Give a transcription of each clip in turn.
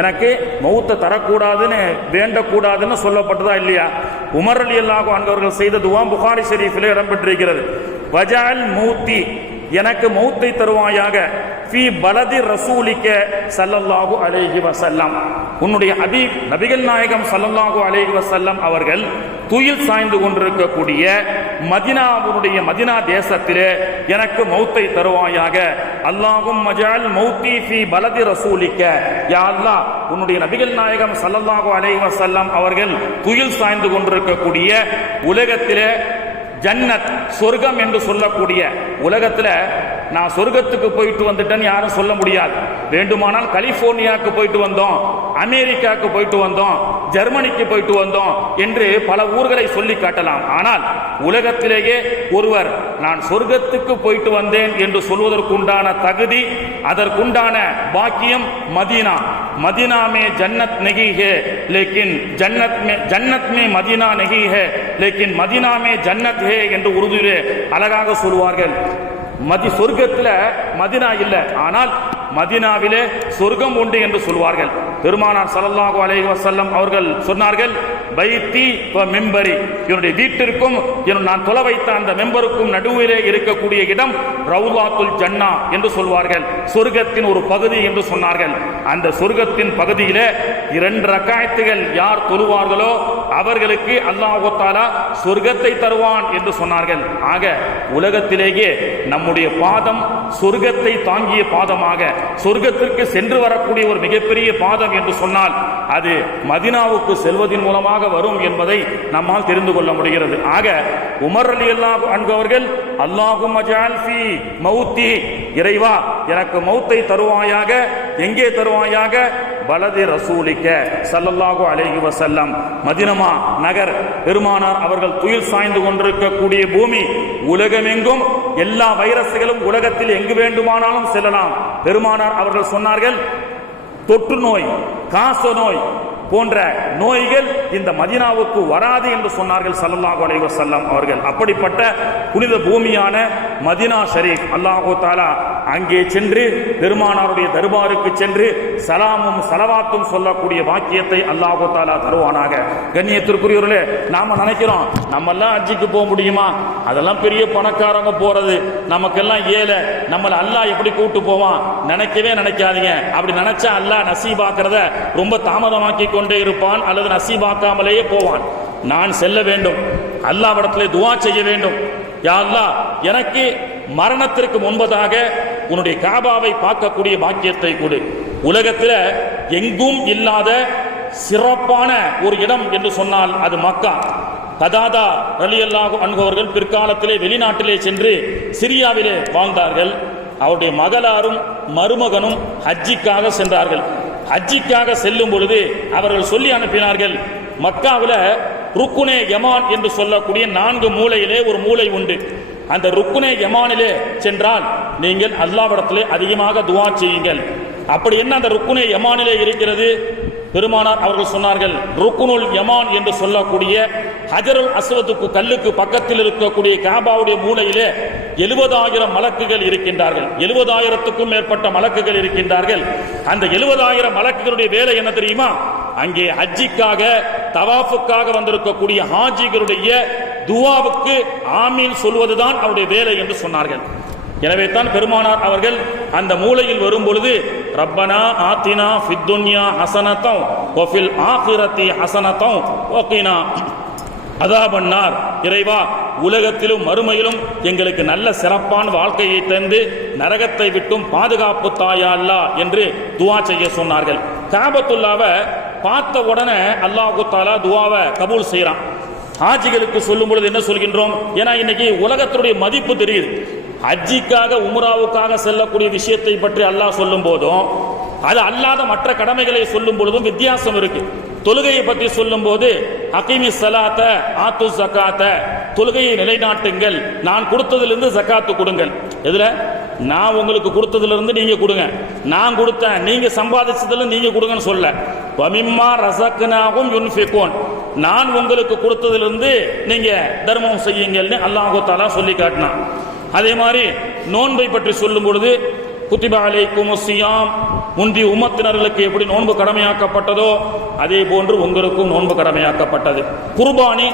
எனக்கு மௌத்தை தரக்கூடாதுன்னு வேண்டக்கூடாதுன்னு சொல்லப்பட்டதா இல்லையா? உமர் ரலியல்லாஹு அன்ஹு அவர்கள் செய்த துஆ புகாரி ஷரீஃபிலே இடம்பெற்றிருக்கிறது. வஜஅல் மௌத்தி, எனக்கு மௌத்தை தருவாயாக, ஃபீ பலதி ரசூலிக்க ஸல்லல்லாஹு அலைஹி வஸல்லம், உன்னுடைய ஹபீப் நபிகள் நாயகம் ஸல்லல்லாஹு அலைஹி வஸல்லம் அவர்கள் துயில் சாய்ந்து கொண்டிருக்கக்கூடிய மதீனாவுடைய மதீனா தேசத்திலே எனக்கு மௌத்தை தருவாயாக. அல்லாஹும்ம ஜஅல் மௌத்தி ஃபீ பலதி ரசூலிக்க, யா அல்லாஹ் உன்னுடைய நபிகள் நாயகம் ஸல்லல்லாஹு அலைஹி வஸல்லம் அவர்கள் துயில் சாய்ந்து கொண்டிருக்கக்கூடிய உலகத்திலே ஜன்னத் சொர்க்கம் என்று சொல்லக்கூடிய உலகத்துல நான் சொர்க்கத்துக்கு போயிட்டு வந்துட்டேன்னு யாரும் சொல்ல முடியாது. வேண்டுமானால் கலிபோர்னியாவுக்கு போயிட்டு வந்தோம், அமெரிக்காவுக்கு போயிட்டு வந்தோம், ஜெர்மனிக்கு போயிட்டு வந்தோம் என்று பல ஊர்களை சொல்லி காட்டலாம். ஆனால் உலகத்திலேயே ஒருவர் நான் சொர்க்கத்துக்கு போயிட்டு வந்தேன் என்று சொல்வதற்குண்டான தகுதி, அதற்குண்டான பாக்கியம் மதீனா. मदीना में जन्नत नहीं है लेकिन जन्नत में मदीना नहीं है लेकिन मदीना में जन्नत है என்று உருதுவிலே அழகாக சொல்வார்கள். சொர்க்கத்தில் மதீனா இல்லை, ஆனால் மதீனாவிலே சொர்க்கம் உண்டு என்று சொல்வார்கள். பெருமானார் ஸல்லல்லாஹு அலைஹி வஸல்லம் அவர்கள் சொன்னார்கள், பைத்தி வ மிம்பரி, என்னுடைய வீட்டிற்கும் நான் தொலை வைத்த அந்த மெம்பருக்கும் நடுவிலே இருக்கக்கூடிய இடம் ரவுலாத்துல் ஜன்னா என்று சொல்வார்கள், சொர்க்கத்தின் ஒரு பகுதி என்று சொன்னார்கள். அந்த சொர்க்கத்தின் பகுதியிலே 2 ரக்காயத்துகள் யார் தொழுவார்களோ அவர்களுக்கு அல்லாஹ் தஆலா சொர்க்கத்தை தருவான் என்று சொன்னார்கள். ஆக உலகத்திலேயே நம்முடைய பாதம் சொர்க்கத்தை தாங்கிய பாதமாக, சொர்க்கத்திற்கு சென்று வரக்கூடிய ஒரு மிகப்பெரிய பாதம் என்று சொன்னால் அது மதீனாவுக்கு செல்வதன் மூலமாக வரும் என்பதை நம்மால் தெரிந்து கொள்ள முடிகிறது. ஆக உமர் ரலியல்லாஹு அன்ஹு அவர்கள் அல்லாஹும்ம ஜஅல் ஃபீ மௌத்தி, இறைவா எனக்கு மௌத்தை தருவாயாக. எங்கே தருவாயாக? பலதி ரசூலிக்க ஸல்லல்லாஹு அலைஹி வஸல்லம், மதீனா நகர். பெருமானார் அவர்கள் துயில் சாய்ந்து கொண்டிருக்கக்கூடிய பூமி, உலகமெங்கும் எல்லா வைரஸ்களும் உலகத்தில் எங்கு வேண்டுமானாலும் செல்லலாம். பெருமானார் அவர்கள் சொன்னார்கள், தொற்று நோய், காச நோய் போன்ற நோய்கள் இந்த மதீனாவுக்கு வராது என்று சொன்னார்கள் ஸல்லல்லாஹு அலைஹி வஸல்லம் அவர்கள். அப்படிப்பட்ட புனித பூமியான மதீனா ஷரீஃப், அல்லாஹு தஆலா அங்கே சென்று பெருமானாருடைய தர்பாருக்கு சென்று சலாமும் சலவாத்தும் சொல்லக்கூடிய பாக்கியத்தை அல்லாஹு தஆலா தருவானாக. கண்ணியத்திற்குரியவர்களே, நாம நினைக்கிறோம் நம்மெல்லாம் ஹஜ்ஜுக்கு போக முடியுமா, அதெல்லாம் பெரிய பணக்காரங்க போறது, நமக்கெல்லாம் ஏழை, நம்மள அல்லாஹ் எப்படி கூட்டு போவான் நினைக்கவே நினைக்காதீங்க. அப்படி நினைச்சா அல்லாஹ் நசீபாக்குறத ரொம்ப தாமதமாக்கி கொண்டே இருப்பான், அல்லது நசீபாக்காமலேயே போவான். நான் செல்ல வேண்டும், அல்லாஹ்விடத்திலே துஆ செய்ய வேண்டும். யா அல்லாஹ் எனக்கு மரணத்திற்கு முன்பதாக உன்னுடைய காபாவை பார்க்கக்கூடிய பாக்கியத்தை கொடு. உலகத்தில் எங்கும் இல்லாத சிறப்பான ஒரு இடம் என்று சொன்னால் அது மக்கா. கதாதா ரலியல்லாஹு அன்ஹு அவர்கள் பிற்காலத்திலே வெளிநாட்டிலே சென்று சிரியாவிலே வாழ்ந்தார்கள். அவருடைய மகளாரும் மருமகனும் ஹஜ்ஜிக்காக சென்றார்கள். ஹஜ்ஜிக்காக செல்லும் பொழுது அவர்கள் சொல்லி அனுப்பினார்கள், மக்காவில் ருக்குனே யமான் என்று சொல்லக்கூடிய 4 மூலையிலே ஒரு மூலை உண்டு. அந்த ருக்குனே யமானிலே சென்றால் நீங்கள் அல்லாஹ்விடத்திலே அதிகமாக துஆ செய்யுங்கள். அப்படி என்ன அந்த ருக்குனே யமானிலே இருக்கிறது? பெருமானார் அவர்கள் சொன்னார்கள், ருக்குனுல் யமான் என்று சொல்லக்கூடிய ஹஜருல் அஸ்வதுக்கு கல்லுக்கு பக்கத்தில் இருக்கக்கூடிய காபாவுடைய மூலையிலே 70,000 மலக்குகள் இருக்கின்றார்கள். 70,000க்கும் மேற்பட்ட மலக்குகள் இருக்கின்றார்கள். அந்த 70,000 மலக்குகளுடைய வேலை என்ன தெரியுமா? அங்கே ஹஜ்ஜிக்காக தவாஃபுக்காக வந்திருக்கக்கூடிய ஹாஜிகளுடைய துஆவுக்கு ஆமீன் சொல்வதுதான் அவருடைய வேலை என்று சொன்னார்கள். எனவே தான் பெருமானார் அவர்கள் அந்த மூலையில் வரும் பொழுது, ரப்பனா ஆத்தினா ஃபித் துன்யா ஹஸனத்தன் வ ஃபில் ஆகிரத்தி ஹஸனத்தன் வ கினா அதாபன்னார், இறைவா உலகத்திலும் மறுமையிலும் எங்களுக்கு நல்ல சிறப்பான வாழ்க்கையை தந்து நரகத்தை விட்டும் பாதுகாப்பு தாயா அல்லாஹ் என்று துஆ செய்ய சொன்னார்கள். காபத்துல்லாவை பார்த்த உடனே அல்லாஹு தஆலா துஆவை கபூல் செய்கிறான். ஹாஜிகளுக்கு சொல்லும் பொழுது என்ன சொல்கின்றோம்? ஏன்னா இன்னைக்கு உலகத்தினுடைய மதிப்பு தெரியுது. ஹஜ்ஜிக்காக உம்ராவுக்காக செல்லக்கூடிய விஷயத்தை பற்றி அல்லாஹ் சொல்லும் போதும், அது அல்லாத மற்ற கடமைகளை சொல்லும் பொழுதும் வித்தியாசம் இருக்கு. தொழுகையை பற்றி சொல்லும் போது அகீமி ஸலாத்த ஆத்து ஸகாத்த, தொழுகையை நிலைநாட்டுங்கள், நான் கொடுத்ததிலிருந்து ஜகாத்து கொடுங்கள். எதுல? நான் உங்களுக்கு கொடுத்ததிலிருந்து நீங்க கொடுங்க, நான் கொடுத்தேன் நீங்க சம்பாதிச்சதுல நீங்க கொடுங்கன்னு சொல்ல. வமிம்மா ரஸக்னாஹும் யுன்ஃபிகூன், நான் உங்களுக்கு கொடுத்ததிலிருந்து நீங்க தர்மம் செய்யுங்கள்னு அல்லாஹ் தஆலா சொல்லி காட்டினான். அதே மாதிரி நோன்பை பற்றி சொல்லும் பொழுது குத்திப அலைக்குமுஸ் ஸியாம் முந்தைய உம்மத்தினர்களுக்கு எப்படி நோன்பு கடமையாக்கப்பட்டதோ அதே போன்று உங்களுக்கும் நோன்பு கடமையாக்கப்பட்டது. குர்பானி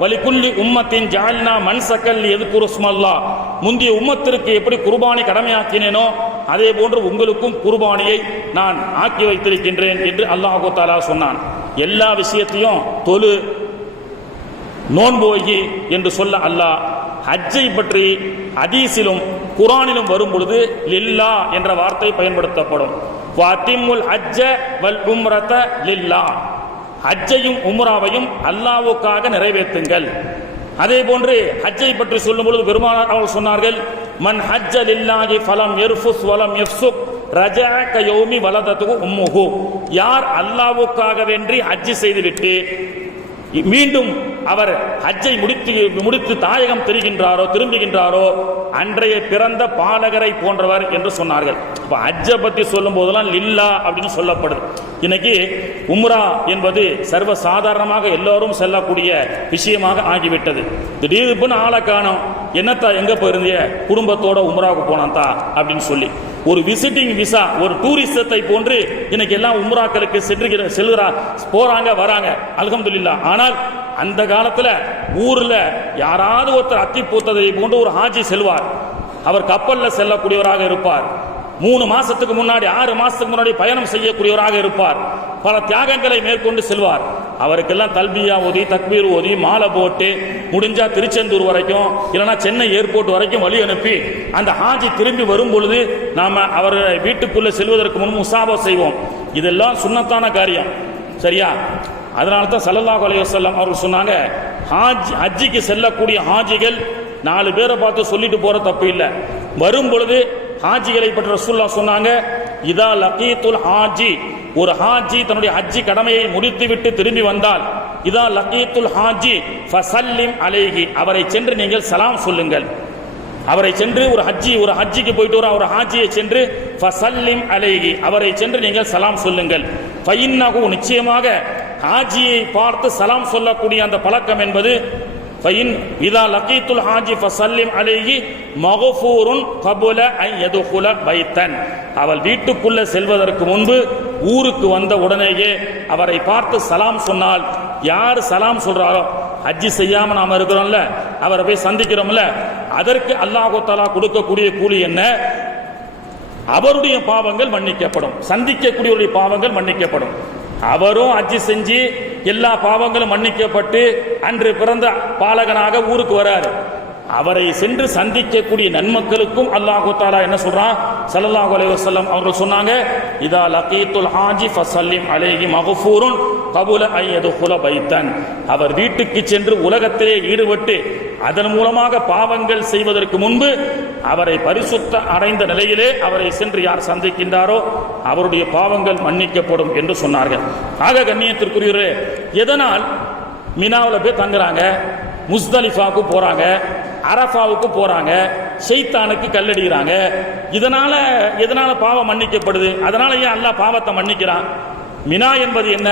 வலிகுல்லி உம்மத்தின் ஜஅல்னா மன்சக்கல் யذ்குரு ஸ்மல்லாஹ், முந்தைய உம்மத்திற்கு எப்படி குர்பானி கடமையாக்கினேனோ அதே போன்று உங்களுக்கும் குர்பானியை நான் ஆக்கி வைத்திருக்கின்றேன் என்று அல்லாஹ் தஆலா சொன்னான். எல்லா விஷயத்தையும் தொழு நோன்பு வை என்று சொல்ல அல்லாஹ் ஹஜ்ஜை பற்றி ஹதீஸிலும் குர்ஆனிலும் வரும் பொழுது லில்லா என்ற வார்த்தை பயன்படுத்தப்படும். வஅத்திமுல் ஹஜ்ஜ வல் உம்ரத லில்லா, ஹஜ்ஜையும் உம்ராவையும் அல்லாஹ்வுக்காக நிறைவேற்றுங்கள். அதே போன்று ஹஜ்ஜை பற்றி சொல்லும் பொழுது பெருமானார் அவர்கள் சொன்னார்கள், மன் ஹஜ்ஜ லில்லாஹி ஃபலம் யர்ஃபுஸ் வலம் யஃப்சுக் ரஜஅ கயௌமி வலதத்துஹு உம்முஹு, யார் அல்லாஹ்வுக்காக வேண்டி ஹஜ் செய்துவிட்டு மீண்டும் அவர் ஹஜ்ஜை முடித்து தாயகம் திரும்புகின்றாரோ அன்றைய பிறந்த பாலகரை போன்றவர் என்று சொன்னார்கள். இப்போ ஹஜ்ஜை பற்றி சொல்லும் போதெல்லாம் லில்லா அப்படின்னு சொல்லப்படுது. இன்னைக்கு உம்ரா என்பது சர்வ சாதாரணமாக எல்லோரும் செல்லக்கூடிய விஷயமாக ஆகிவிட்டது. திடீர்னு ஆளை காணோம், என்னத்தா எங்க போயிருந்திய, குடும்பத்தோட உம்ராவுக்கு போனாத்தா அப்படின்னு சொல்லி ஒரு விசிட்டிங் விசா, ஒரு டூரிசத்தை போன்று இன்னைக்கு எல்லாம் உம்ராக்களுக்கு போறாங்க வராங்க, அல்ஹம்துலில்லாஹ். ஆனால் அந்த காலத்துல ஊர்ல யாராவது ஒருத்தர் அத்தி பூத்ததை போன்று ஒரு ஹாஜி செல்வார். அவர் கப்பல்ல செல்லக்கூடியவராக இருப்பார். 3 மாசத்துக்கு முன்னாடி 6 மாசத்துக்கு முன்னாடி பயணம் செய்யக்கூடியவராக இருப்பார். பல தியாகங்களை மேற்கொண்டு செல்வார். அவருக்கெல்லாம் தல்பியா ஓதி தக்பீர் ஓதி மாலை போட்டு முடிஞ்சா திருச்செந்தூர் வரைக்கும் இல்லைன்னா சென்னை ஏர்போர்ட் வரைக்கும் வழி அனுப்பி அந்த ஹாஜி திரும்பி வரும் பொழுது நாம அவர் வீட்டுக்குள்ள செல்வதற்கு முன் முசாபா செய்வோம். இதெல்லாம் சுன்னத்தான காரியம், சரியா? அதனால தான் ஸல்லல்லாஹு அலைஹி வஸல்லம் அவர்கள் சொன்னாங்க, ஹஜ்ஜிக்கு செல்லக்கூடிய ஹாஜிகள் 4 பேரை பார்த்து சொல்லிட்டு போற தப்பு இல்லை. வரும் பொழுது ஹாஜிகளை பற்றி ரசூலுல்லாஹ் சொன்னாங்க, இதா லகீத்துல் ஹாஜி, ஒரு ஹாஜி தன்னுடைய ஹஜ்ஜி கடமையை முடித்துவிட்டு திரும்பி வந்தால், இதா லகீத்துல் ஹாஜி ஃபஸல்லிம் அலைஹி, அவரை சென்று நீங்கள் சலாம் சொல்லுங்கள். அவரை சென்று ஒரு ஹஜ்ஜிக்கு போயிட்டு ஒரு ஹாஜியை சென்று ஃபஸல்லிம் அலைஹி, அவரை சென்று நீங்கள் சலாம் சொல்லுங்கள். ஃபஇன்னஹு, நிச்சயமாக ஹாஜியை பார்த்து சலாம் சொல்லக்கூடிய அந்த பழக்கம் என்பது ஃபஇன் இதா லகீத்துல் ஹாஜி ஃபஸல்லிம் அலைஹி மக்ஃபூருன் கபுல அன் யதுகுல பைத்தன், அவள் வீட்டுக்குள்ள செல்வதற்கு முன்பு ஊருக்கு வந்த உடனேயே அவரை பார்த்து சலாம் சொன்னால், யார் சலாம் சொல்றாரோ, ஹஜ்ஜி செய்யாம நாம இருக்கிறோம்ல, அவரை போய் சந்திக்கிறோம்ல, அதற்கு அல்லாஹ் தஆலா கொடுக்கக்கூடிய கூலி என்ன? அவருடைய பாவங்கள் மன்னிக்கப்படும், சந்திக்கக்கூடியவருடைய பாவங்கள் மன்னிக்கப்படும். அவரும் ஹஜ்ஜி செஞ்சு எல்லா பாவங்களும் மன்னிக்கப்பட்டு அன்று பிறந்த பாலகனாக ஊருக்கு வராரு. அவரை சென்று சந்திக்கக்கூடிய நன்மக்களுக்கும் அல்லாஹ் தஆலா என்ன சொல்றான்? ஸல்லல்லாஹு அலைஹி வஸல்லம் அவர்கள் சொன்னாங்க, இதா லகீத்துல் ஹாஜி ஃபஸல்லிம் அலைஹி மக்ஃபூருன் கபுல அன் யதுகுல பைத்தன், அவர் வீட்டுக்கு சென்று உலகத்திலே ஈடுபட்டு அதன் மூலமாக பாவங்கள் செய்வதற்கு முன்பு அவரை பரிசுத்த அடைந்த நிலையிலே அவரை சென்று யார் சந்திக்கின்றாரோ அவருடைய பாவங்கள் மன்னிக்கப்படும் என்று சொன்னார்கள். ஆக கண்ணியத்திற்குரியவரே, எதனால் மினாவில் போய் தங்குறாங்க, முஸ்தலிஃபாவுக்கு போறாங்க, அரஃபாவுக்கு போறாங்க, ஷைத்தானுக்கு கல்லடிக்கிறாங்க, எதனால பாவம் மன்னிக்கப்படுது? அதனால ஏன் அல்லாஹ் பாவத்தை மன்னிக்கிறான்? மினா என்பது என்ன?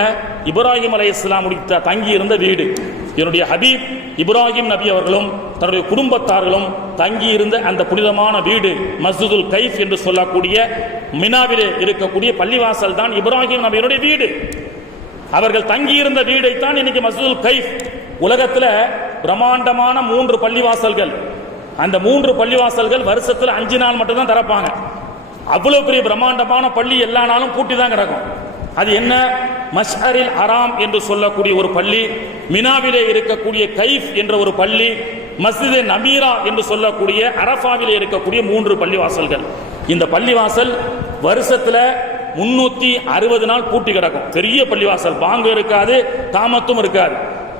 இப்ராஹிம் அலைஹிஸ்ஸலாம் தங்கி இருந்த வீடு. என்னுடைய ஹபீப் இப்ராஹிம் நபி அவர்களும் தன்னுடைய குடும்பத்தார்களும் தங்கி இருந்த அந்த புனிதமான வீடு மஸ்ஜிதுல் கைஃப் என்று சொல்லக்கூடிய மினாவிலே இருக்கக்கூடிய பள்ளிவாசல் தான் இப்ராஹிம் நபியினுடைய வீடு. அவர்கள் தங்கியிருந்த வீடைத்தான் இன்னைக்கு மஸ்ஜிதுல் கைஃப். உலகத்தில் பிரம்மாண்டமான 3 பள்ளிவாசல்கள், அந்த 3 பள்ளிவாசல்கள் வருஷத்தில் 5 நாள் மட்டும்தான் திறப்பாங்க. அவ்வளவு பெரிய பிரம்மாண்டமான பள்ளி எல்லா நாளும் பூட்டி தான் கிடக்கும். அது என்ன? மஷ்அரில் ஹராம் என்று சொல்லக்கூடிய ஒரு பள்ளி, மினாவிலே இருக்கக்கூடிய கைஃப் என்ற ஒரு பள்ளி, மஸ்ஜித் நமீரா என்று சொல்லக்கூடிய அரஃபாவிலே இருக்கக்கூடிய 3 பள்ளிவாசல்கள். இந்த பள்ளிவாசல் வருஷத்துல 360 நாள் பூட்டி கிடக்கும். பெரிய பள்ளிவாசல், பாங்கு இருக்காது, காமத்தும் இருக்காது.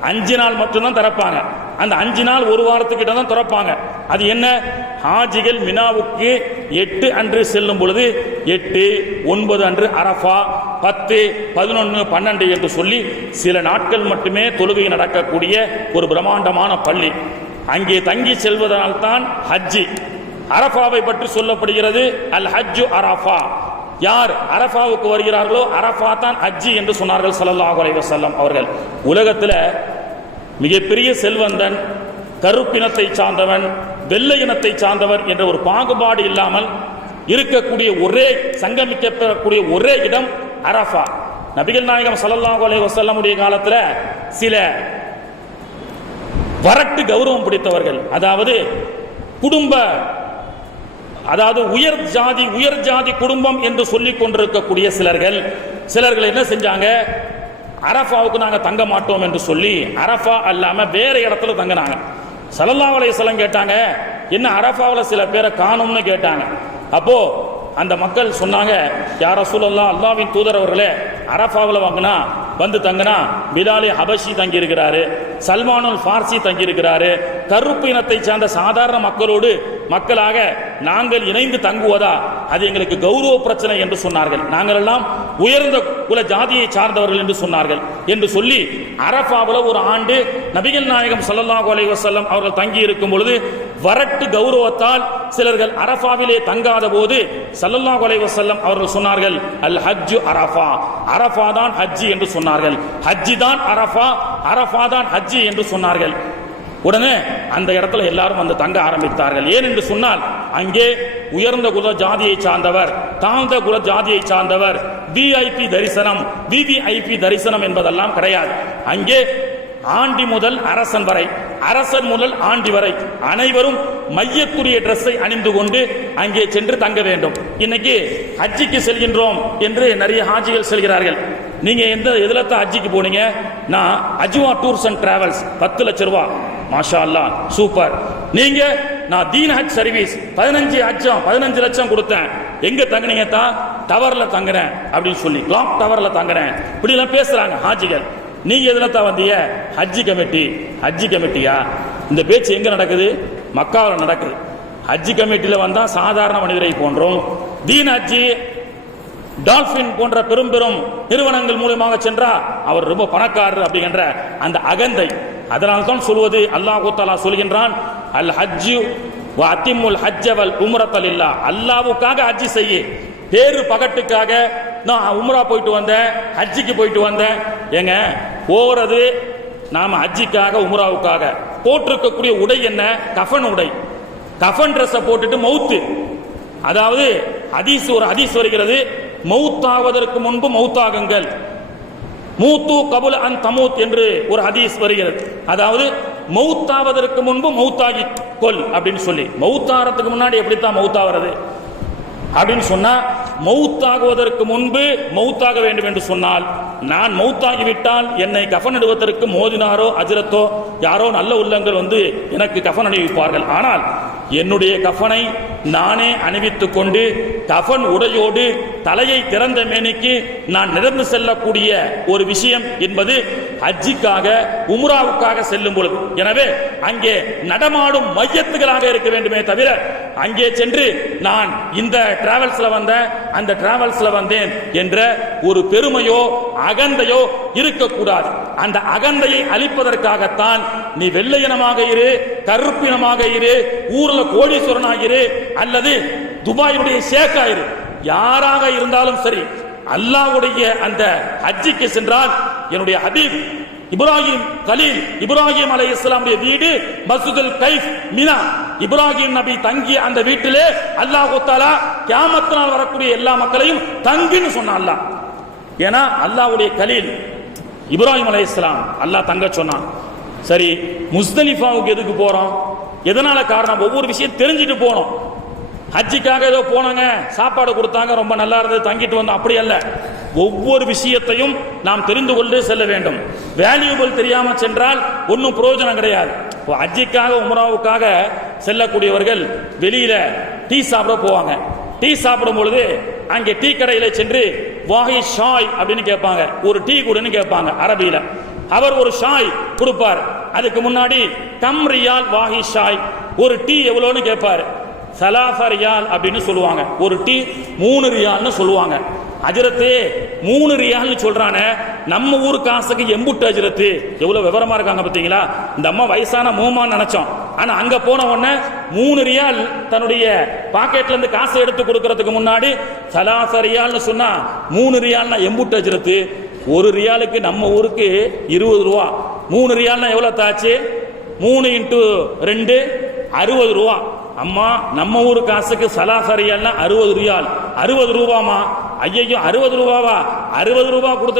5 நாள் மட்டும்தான் திறப்பாங்க. அந்த 5 நாள் ஒரு வாரத்துக்கிட்ட தான் திறப்பாங்க. அது என்ன? ஹாஜிகள் மினாவுக்கு 8 அன்று செல்லும் பொழுது 8, 9 அன்று அரஃபா, 10, 11, 12 என்று சொல்லி சில நாட்கள் மட்டுமே தொழுகை நடக்கக்கூடிய ஒரு பிரம்மாண்டமான பள்ளி. அங்கே தங்கி செல்வதனால் தான் ஹஜ்ஜி. அரஃபாவை பற்றி சொல்லப்படுகிறது, அல் ஹஜ்ஜு அரஃபா. யார் அரஃபாவுக்கு வருகிறார்களோ அரஃபா தான் ஹஜ்ஜி என்று சொன்னார்கள் ஸல்லல்லாஹு அலைஹி வஸல்லம் அவர்கள். உலகத்தில் மிகப்பெரிய செல்வந்தன், கருப்பினத்தை சார்ந்தவன், வெள்ளை இனத்தை சார்ந்தவர் என்ற ஒரு பாகுபாடு இல்லாமல் இருக்கக்கூடிய ஒரே சங்கமிக்கக்கூடிய ஒரே இடம் அரஃபா. நபிகள் நாயகம் ஸல்லல்லாஹு அலைஹி வஸல்லம் உடைய காலத்துல சில வரட்டு கௌரவம் பிடித்தவர்கள், அதாவது குடும்ப, அதாவது உயர் ஜாதி குடும்பம் என்று சொல்லிக் கொண்டிருக்கக்கூடிய சிலர்கள் என்ன செஞ்சாங்க, அரஃபாவுக்கு நாங்க தங்க மாட்டோம் என்று சொல்லி அரஃபா அல்லாம வேற இடத்துல தங்கினாங்க. ஸல்லல்லாஹு அலைஹி வஸல்லம் கேட்டாங்க, என்ன அரஃபாவில் சில பேரை காணும்னு கேட்டாங்க. அப்போ அந்த மக்கள் சொன்னாங்க, யா ரசூலல்லாஹ், அல்லாஹ்வின் தூதர் அவர்களே, அரஃபாவில் வாங்கினா வந்து தங்கினா பிலாலி ஹபஷி தங்கி இருக்கிறாரு, சல்மானுல் ஃபார்சி தங்கி இருக்கிறாரு, கருப்பு இனத்தை சார்ந்த சாதாரண மக்களாக நாங்கள் இணைந்து தங்குவதா, அது எங்களுக்கு கௌரவ பிரச்சனை என்று சொன்னார்கள். நாங்கள் எல்லாம் உயர்ந்த குல ஜாதியை சார்ந்தவர்கள் என்று சொன்னார்கள் என்று சொல்லி அரஃபாவில் ஒரு ஆண்டு நபிகள் நாயகம் ஸல்லல்லாஹு அலைஹி வஸல்லம் அவர்கள் தங்கி இருக்கும் பொழுது வரட்டு கௌரவத்தால் சிலர்கள் அரஃபாவிலே தங்காத போது ஸல்லல்லாஹு அலைஹி வஸல்லம் அவர்கள் சொன்னார்கள், அல் ஹஜ்ஜு அரஃபா, அரஃபா தான் ஹஜ்ஜி என்று சொன்னார்கள். ஹஜ்ஜி தான் அரஃபா, அரஃபா தான் ஹஜ்ஜி என்று சொன்னார்கள். உடனே அந்த இடத்துல எல்லாரும் வந்து தங்க ஆரம்பித்தார்கள். ஏன் என்று சொன்னால், அங்கே உயர்ந்த குல ஜாதியை சார்ந்தவர், தாழ்ந்த குல ஜாதியை சார்ந்தவர், விஐபி தரிசனம், விவிஐபி தரிசனம் என்பதெல்லாம் கிடையாது. அங்கே ஆண்டி முதல் அரசன் வரை, அரசன் முதல் ஆண்டி வரை அனைவரும் மையக்குரிய டிரெஸ்ஸை அணிந்து கொண்டு அங்கே சென்று தங்க வேண்டும். இன்னைக்கு ஹஜ்ஜிக்கு செல்கின்றோம் என்று நிறைய ஹாஜிகள் செல்கிறார்கள். நீங்க எதுல ஹஜ்ஜிக்கு போனீங்க? நான் அஜ்வா டூர்ஸ் அண்ட் டிராவல்ஸ், 10 லட்சம் ரூபாய், மாஷா அல்லாஹ், சூப்பர். நீங்க நான் தீன் ஹஜ் சர்வீஸ் 15 லட்சம் கொடுத்தேன். எங்க தங்கினீங்க? டவர்ல தங்குறேன் அப்படின்னு சொல்லி, கிளாக் டவர்ல தங்குறேன், இப்படி எல்லாம் பேசுறாங்க ஹாஜிகள். நீங்க எதுல வந்தீங்க? ஹஜ்ஜி கமிட்டியா? இந்த பேச்சு எங்க நடக்குது? மக்காவில் நடக்குது. ஹஜ்ஜி கமிட்டியில வந்தா சாதாரண மனிதரை போன்றோம், தீன் ஹஜ்ஜி டால்பின் போன்ற பெரும் நிறுவனங்கள் மூலமாக சென்றா அவர் ரொம்ப பணக்காரர் அப்படிங்கிற அந்த அகந்தை. அதனால் தான் சொல்வது, அல்லாஹ் தஆலா சொல்கின்றான், அல் ஹஜ்ஜு வ அத்திம்முல் ஹஜ்ஜ வல் உம்ரத லில்லாஹ், அல்லாஹ்வுக்காக ஹஜ்ஜி செய்ய, பேரு பகட்டுக்காக நான் உம்ரா போயிட்டு வந்தேன், ஹஜ்ஜிக்கு போயிட்டு வந்தேன். ஏங்க போறது நாம ஹஜ்ஜிக்காக உம்ராவுக்காக, போட்டிருக்கக்கூடிய உடை என்ன? கஃன் உடை. கஃன் ட்ரெஸ்ஸை போட்டுட்டு மௌத்து, அதாவது ஒரு ஹதீஸ் வருகிறது, மௌத்தாவதற்கு முன்பு மௌத்தாகுங்கள், மூத்து கபுல் அன் தமூத் என்று ஒரு ஹதீஸ் வருகிறது. அதாவது மௌத்தாவதற்கு முன்பு மௌத்தாகி கொல் அப்படின்னு சொல்லி, மௌத்தாகிறதுக்கு முன்னாடி எப்படித்தான் மௌத்தாகிறது அப்படின்னு சொன்னா, மௌத்தாகுவதற்கு முன்பு மௌத்தாக வேண்டும் என்று சொன்னால், நான் மௌத்தாகிவிட்டால் என்னை கஃன் அணிவதற்கு மோதினாரோ அஜ்ரத்தோ யாரோ நல்ல உள்ளங்கள் வந்து எனக்கு கஃன் அணிவிப்பார்கள். ஆனால் என்னுடைய கஃனை நானே அணிவித்துக் கொண்டு கஃன் உடையோடு தலையை திறந்த மேனிக்கு நான் நடந்து செல்லக்கூடிய ஒரு விஷயம் என்பது ஹஜ்ஜிக்காக உம்ராவுக்காக செல்லும் பொழுது. எனவே அங்கே நடமாடும் மையத்துகளாக இருக்க வேண்டுமே தவிர, அங்கே சென்று நான் இந்த டிராவல்ஸ்ல வந்தேன், அந்த டிராவல்ஸ்ல வந்தேன் என்ற ஒரு பெருமையோ அகந்தையோ இருக்கக்கூடாது. அந்த அகந்தையை அளிப்பதற்காகத்தான் நீ வெள்ளையினமாக இரு, கருப்பினமாக இரு, ஊர்ல கோடீஸ்வரனாக இரு, அல்லது துபாயுடைய ஷேக் ஆயிரு, யாராக இருந்தாலும் சரி, அல்லாஹ்வுடைய அந்த ஹஜ்ஜிக்கு சென்றால், என்னுடைய ஹபீப் இப்ராஹிம் கலீல் இப்ராஹிம் அலைஹிஸ்ஸலாமுடைய வீடு மஸ்ஜிதுல் கைஃப் மினா, இப்ராஹிம் நபி தங்கிய அந்த வீட்டிலே அல்லாஹ் தஆலா கியாமத் நாள் வரக்கூடிய எல்லா மக்களையும் தங்கின்னு சொன்னான் அல்லாஹ். ஏன்னா அல்லாஹ்வுடைய கலீல் இப்ராஹிம் அலைஹிஸ்ஸலாம் அல்லாஹ் தங்க சொன்னான். சரி, முஸ்தலிஃபாவுக்கு எதுக்கு போறோம்? எதனால காரணம்? ஒவ்வொரு விஷயம் தெரிஞ்சுட்டு போனோம். ஹஜ்ஜிக்காக ஏதோ போனாங்க, சாப்பாடு கொடுத்தாங்க, ரொம்ப நல்லா இருந்தது, தங்கிட்டு வந்தோம், அப்படி அல்ல. ஒவ்வொரு விஷயத்தையும் நாம் தெரிந்து கொண்டு செல்ல வேண்டும். வேல்யூபிள் தெரியாம சென்றால் ஒன்றும் பிரயோஜனம் கிடையாது. ஹஜ்ஜிக்காக உம்ராவுக்காக செல்லக்கூடியவர்கள் வெளியில டீ சாப்பிட போவாங்க. டீ சாப்பிடும் பொழுது அங்கே டீ கடையில சென்று வாஹி ஷாய் அப்படின்னு கேட்பாங்க, ஒரு டீ கொடுன்னு கேட்பாங்க அரபியில. அவர் ஒரு ஷாய் கொடுப்பார். அதுக்கு முன்னாடி கம் ரியால் வாஹி ஷாய், ஒரு டீ எவ்வளோன்னு கேட்பாரு. சலாஃப ரியால் அப்படின்னு சொல்லுவாங்க, ஒரு டீ 3 ரியால்னு சொல்லுவாங்க. அஜரத்து 3 ரியால்னு சொல்றானே, நம்ம ஊர் காசுக்கு எம்புட்டு அஜரத்து, எவ்வளவு விவரமா இருக்காங்க பாத்தீங்களா? இந்த அம்மா வயசான மூமான்னு நினைச்சோம். ஆனா அங்க போன உடனே 3 ரியால் தன்னுடைய பாக்கெட்ல இருந்து காசை எடுத்து கொடுக்கறதுக்கு முன்னாடி சலாஃப ரியால்னு சொன்னா 3 ரியால்னா எம்புட்டு அஜரத்து, 1 ரியாலுக்கு நம்ம ஊருக்கு 20 ரூபா. 3 ரியால்னா எவ்வளவு தாச்சு? 3 × 2 60 ரூபா. அம்மா நம்ம ஊர் காசுக்கு சராசரியெல்லாம் 60 ரியால், 60 ரூபாமா? ஐயோ 60 ரூபாவா? 60 ரூபா கொடுத்து